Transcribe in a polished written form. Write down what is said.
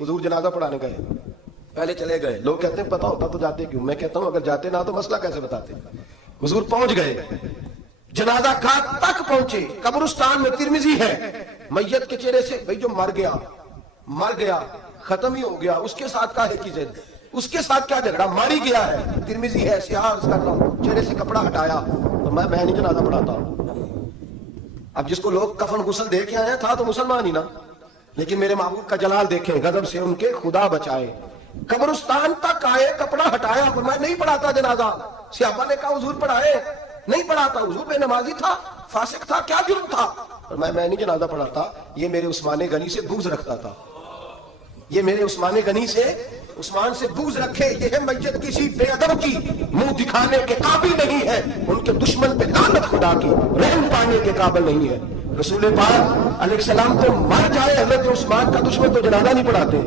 حضور جنازہ پڑھانے گئے, پہلے چلے گئے, لوگ کہتے ہیں پتہ ہوتا تو جاتے کیوں, میں کہتا ہوں اگر جاتے نہ تو مسئلہ کیسے بتاتے. حضور پہنچ گئے, جنازہ گاہ تک پہنچے, قبرستان میں ترمذی ہے, میت کے چہرے سے بھئی جو مر گیا ختم ہی ہو گیا, اس کے ساتھ کا ہے کی زد, اس کے ساتھ کیا جھگڑا, مار ہی گیا ہے, ترمذی ہے, سیاہ عرض کر رہا ہوں, چہرے سے کپڑا ہٹایا, تو میں نہیں جنازہ پڑھاتا. اب جس کو لوگ کفن غسل دے کے آئے تھا تو مسلمان ہی نا, لیکن میرے محبوب کا جلال دیکھیں, غضب سے ان کے خدا بچائے, قبرستان تک آئے, کپڑا ہٹایا, میں نہیں پڑھاتا جنازہ. صحابہ نے کہا حضور پڑھائے, نہیں پڑھاتا, حضور بے نمازی تھا, فاسق تھا, کیا جرم تھا, میں نہیں جنازہ پڑھاتا. یہ میرے عثمان غنی سے بغض رکھتا تھا, یہ میرے عثمان غنی سے, عثمان سے بغض رکھے, یہ ہے میت کسی بے ادب کی منہ دکھانے کے قابل نہیں ہے, ان کے دشمن پہ لعنت خدا کی, رحم پانے کے قابل نہیں ہے. رسول پاک علیہ السلام تو مر جائے, حضرت عثمان کا دشمن تو جنازہ نہیں پڑھاتے.